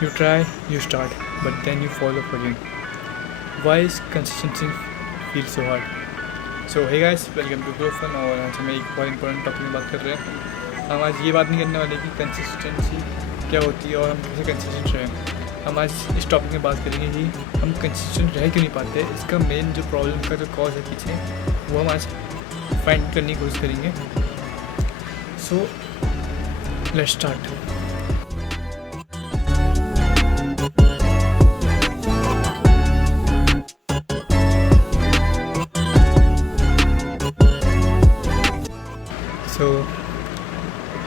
You try, you start, but then you fall off again. Why is consistency feel so hard? So hey guys, welcome to Grow Fun और आज हम एक बहुत important topic में बात कर रहे हैं। हम आज ये बात नहीं करने वाले कि कंसिस्टेंसी क्या होती है और हम कैसे कंसिस्टेंट रहें। हम आज इस टॉपिक में बात करेंगे कि हम कंसिस्टेंट रह क्यों नहीं पाते, इसका मेन जो प्रॉब्लम का जो कॉज है पीछे वो हम आज फाइंड करने की कोशिश करेंगे। So let's start.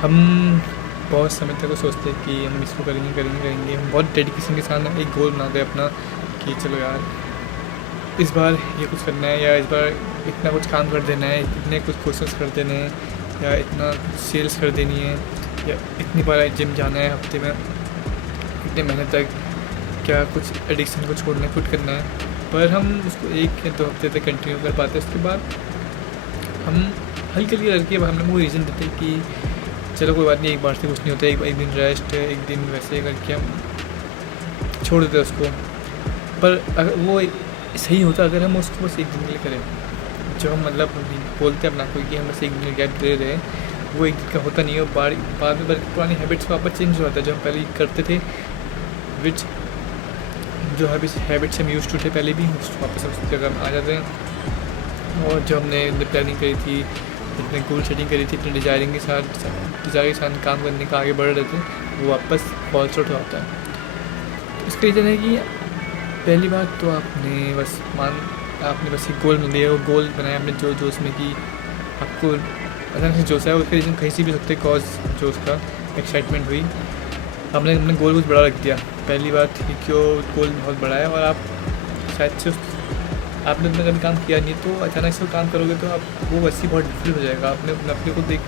हम बहुत समय तक सोचते हैं कि हम इसको करेंगे। हम बहुत डेडिकेशन के साथ एक गोल बनाते हैं अपना कि चलो यार इस बार ये कुछ करना है, या इस बार इतना कुछ काम कर देना है, इतने कुछ कोर्सेस कर देने हैं, या इतना सेल्स कर देनी है, या इतनी बार जिम जाना है हफ्ते में, इतने महीने तक क्या कुछ एडिक्शन को छोड़ना है, क्विट करना है। पर हम उसको 1 या 2 हफ्ते तक कंटिन्यू कर पाते हैं। उसके बाद हम हल्की करके हम वो रीज़न देते हैं कि चलो कोई बात नहीं, एक बार से कुछ नहीं होता, एक दिन रेस्ट, एक दिन वैसे करके हम छोड़ देते हैं उसको। पर अगर वो सही होता अगर हम उसको बस 1 दिन के लिए करें, जो हम मतलब बोलते हैं अपना कोई कि हम बस 1 दिन गैप दे रहे हैं, वो 1 दिन का होता नहीं है। बाद में बल्कि पुरानी हैबिट्स वापस चेंज हो जाता है जो हम पहले करते थे, विच जो हैबिट्स हम यूज टू थे पहले भी वापस उस जगह में आ जाते हैं। और जो हमने प्लानिंग करी थी, इतने गोल सेटिंग करी थी, इतने डिज़ायर के साथ काम करने का आगे बढ़ रहे थे, वो वापस फॉल्स आउट होता है। इसका रीज़न है कि पहली बात तो आपने बस एक गोल बन लिया, वो गोल बनाया आपने जो उसमें कि आपको अचानक से जोश है। उसका रीज़न कहीं से भी सकते कॉज जो उसका एक्साइटमेंट हुई, हमने गोल कुछ बड़ा रख दिया। पहली बात कि क्यों गोल बहुत बड़ा है और आप शायद से आपने अपना कभी काम किया नहीं, तो अचानक से काम करोगे तो आप वो वैसे बहुत डिफिकल्ट हो जाएगा। आपने अपने को एक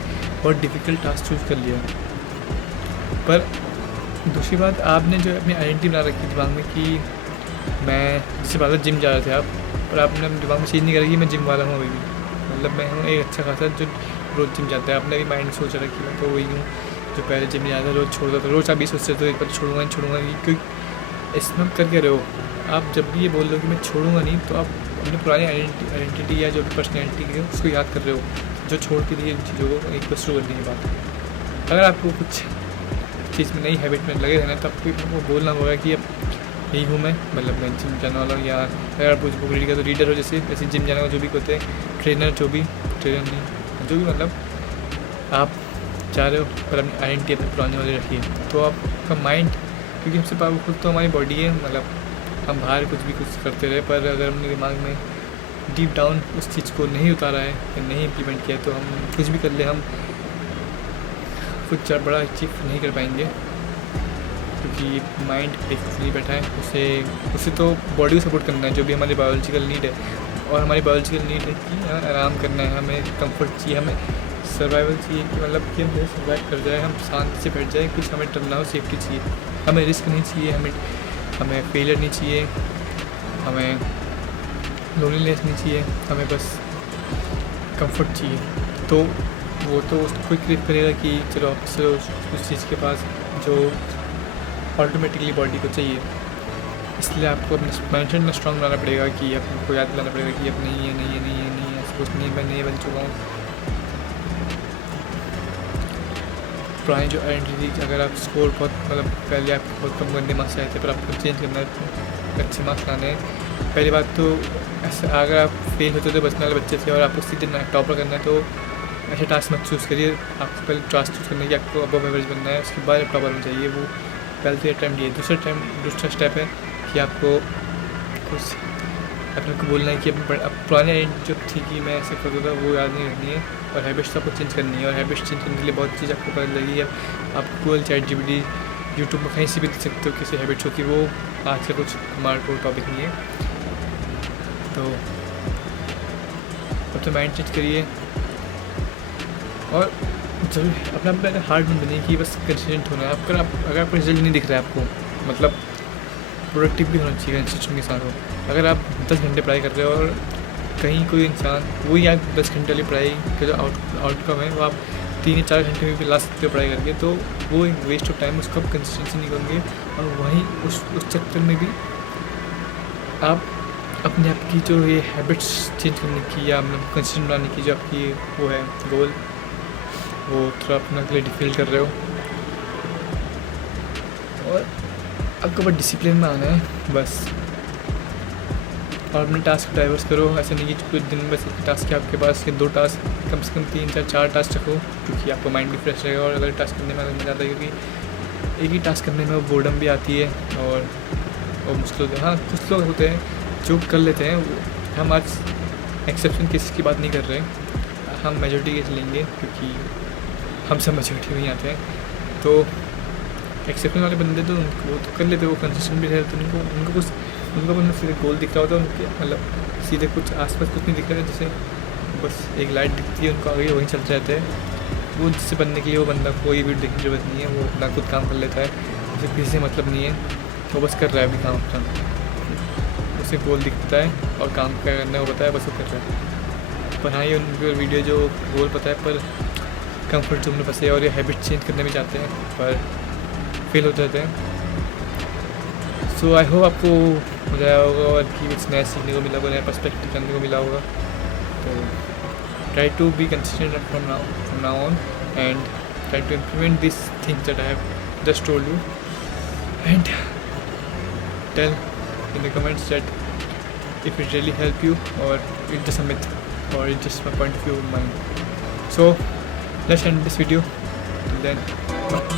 बहुत डिफ़िकल्ट टास्क चूज़ कर लिया। पर दूसरी बात, आपने जो अपनी आइडेंटिटी बना रखी दिमाग में कि मैं जिससे पहले जिम जा रहे थे आप, और आपने अपने दिमाग में चेंज नहीं करा कि मैं जिम वाला हूँ अभी भी, मतलब मैं हूँ एक अच्छा खासा जो रोज़ जिम जाता है। आपने भी माइंड सोच रखा कि मैं तो वही हूँ जो पहले जिम जाता था, रोज़ छोड़ता था। रोज़ आप भी सोचते थे एक बार छोड़ूंगा क्योंकि इसमें कर क्या रहे हो आप। जब भी ये बोल रहे हो कि मैं छोड़ूंगा नहीं, तो आप अपनी पुरानी आइडेंटिटी या जो भी पर्सनैलिटी है उसको याद कर रहे हो, जो छोड़ के लिए इन चीज़ों को एक बार शुरू करने की बात। अगर आपको कुछ चीज़ में नई हैबिट में लगे रहना है, तो आपको वो बोलना होगा कि अब यही हूँ मैं, मतलब मैं जिम जाने वाला हूँ। या अगर आप कुछ बुक रीड का तो रीडर हो, जैसे जिम जाने का जो भी होते हैं, ट्रेनर जो भी मतलब आप चाह रहे हो, पर अपनी आइडेंटिटी अपनी पुरानी वाली रखिए। तो आपका माइंड, क्योंकि सबसे पावरफुल तो हमारी बॉडी है, मतलब हम बाहर कुछ करते रहे, पर अगर हमने दिमाग में डीप डाउन उस चीज़ को नहीं उतारा है या नहीं इम्प्लीमेंट किया, तो हम कुछ भी कर ले, हम कुछ बड़ा अचीव नहीं कर पाएंगे। क्योंकि माइंड एक नहीं बैठा है, उसे तो बॉडी को सपोर्ट करना है, जो भी हमारी बायोलॉजिकल नीड है। और हमारी बायोलॉजिकल नीड है कि आराम करना है, हमें कंफर्ट चाहिए, हमें सर्वाइवल चाहिए, कि मतलब कि हम सर्वाइव कर जाए, हम शांति से बैठ जाए, कुछ हमें डरना हो, सेफ्टी चाहिए, हमें रिस्क नहीं चाहिए, हमें फेलियर नहीं चाहिए, हमें लोनलीनेस नहीं चाहिए, हमें बस कंफर्ट चाहिए। तो वो तो उसको क्रिएट करेगा कि चलो उस चीज़ के पास जो ऑटोमेटिकली बॉडी को चाहिए। इसलिए आपको अपने माइंडसेट में स्ट्रॉन्ग बनाना पड़ेगा कि आपको याद दिलाना पड़ेगा कि अब नहीं है ऐसा कुछ नहीं, मैं नहीं बन चुका हूँ। पुरानी जो आइडेंटिटी, अगर आप स्कोर बहुत मतलब पहले आपको बहुत कम गंदे मार्क्स आए थे, पर आपको चेंज करना है, अच्छे मार्क्स लाने हैं। पहली बात तो ऐसा, अगर आप फेल होते थे बचने वाले बच्चे थे और आपको सीधे टॉपर करना है, तो ऐसे टास्क मत चूज़ करिए। आपको पहले टास्क चूज़ करना है कि आपको अबव एवरेज बनना है, उसके बाद टॉपर होना चाहिए। वो पहले तो अटैम्प्ट दिए। दूसरा स्टेप है कि आपको कुछ अपने को बोलना है कि अपनी पुरानी आइडेंटिटी जो थी कि मैं ऐसे करता था, वो याद नहीं रखनी है, और हैबिट्स आपको चेंज करनी है। और हैबिट्स चेंज करने के लिए बहुत चीज़ आपको पता लगी है। आप गूगल, चैट जीपीटी, यूट्यूब में कहीं से भी देख सकते हो कैसी हैबिट्स होती है। वो आज का कुछ हमारा कोई टॉपिक नहीं है। तो अब तो माइंड चेंज करिए, और जरूर अपना हार्ड मन बनिए कि बस कंसिस्टेंट होना है। अगर आपको रिजल्ट नहीं दिख रहा है, आपको मतलब प्रोडक्टिव भी होना चाहिए कंसिस्टेंट के साथ हो। अगर आप 10 घंटे पढ़ाई कर रहे हो और कहीं कोई इंसान वही आप 10 घंटे वाली पढ़ाई का जो आउटकम है वो आप 3 या 4 घंटे में भी ला सकते हो पढ़ाई करके, तो वो एक वेस्ट ऑफ टाइम, उसको आप कंसिस्टेंसी नहीं करेंगे। और वहीं उस चक्कर में भी आप अपने आप की जो ये हैबिट्स चेंज करने की या मतलब कंसिस्टेंट बनाने की जो आपकी वो है गोल, वो थोड़ा अपना क्लियर फील कर रहे हो। और आपको बस डिसिप्लिन में आना है बस, और अपने टास्क को डाइवर्स करो। ऐसा नहीं कि कुछ दिन में बस एक टास्क है आपके पास, या 2 टास्क, कम से कम 3 या 4 टास्क रखो, क्योंकि आपका माइंड भी फ्रेश रहेगा। और अगर टास्क करने में मज़ा आता है, क्योंकि एक ही टास्क करने में बोर्डम भी आती है और मुश्किल होता है। हाँ, कुछ लोग होते हैं जो कर लेते हैं, हम आज एक्सेप्शन केस की बात नहीं कर रहे, हम मेजॉरिटी केस लेंगे, क्योंकि हम सब मेजॉरिटी में ही आते हैं। तो एक्सेप्शन वाले बंदे तो वो तो कर लेते, वो कंसिस्टेंट भी रहते, तो उनको कुछ मतलब सीधे गोल दिख रहा होता है उनके, मतलब सीधे कुछ आसपास कुछ नहीं दिख रहा है, जैसे बस एक लाइट दिखती है उनको, आगे वहीं चलते रहते हैं। वो जिससे बनने के लिए वो बंदा कोई भी देखने की जरूरत नहीं है, वो अपना खुद काम कर लेता है, उसे किसी से मतलब नहीं है, वो बस कर रहा है अभी काम अपना, उसे गोल दिखता है और काम क्या करना है वो पता है, बस वो कर रहा है। पर हाँ, ये उनकी वीडियो जो गोल पता है पर कंफर्ट जोन में फंसे और ये हैबिट चेंज करने में चाहते हैं पर फेल हो जाते हैं। सो आई होप आपको मज़ा आया होगा और कि कुछ नया सीखने को मिला होगा, नया पर्सपेक्टिव जानने को मिला होगा। तो try to be consistent from now on and try to implement this things that I have just told you and tell in the comments that if it really help you or it's just a myth or it's just my point of view of mine. So let's end this video. Till then, bye.